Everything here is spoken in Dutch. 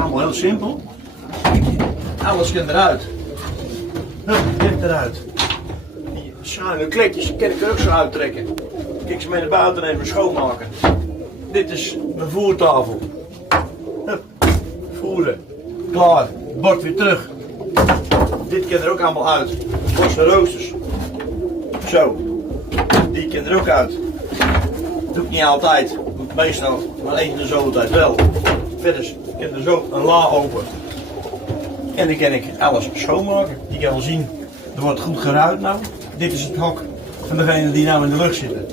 allemaal heel simpel. Alles kan eruit. Hup, dit eruit. Die schuine kletjes kan ik er ook zo uittrekken. Kijk ze mee naar buiten nemen, schoonmaken. Dit is mijn voertafel. Hup, voeren. Klaar. Bord weer terug. Dit kan er ook allemaal uit. Losse roosters. Zo. Die kan er ook uit. Dat doe ik niet altijd. Doe ik meestal maar één in de zoveel tijd wel. Verder kan er zo een la open. En dan kan ik alles schoonmaken. Je kan wel zien, er wordt goed geruit nou. Dit is het hok van degene die nou in de lucht zitten.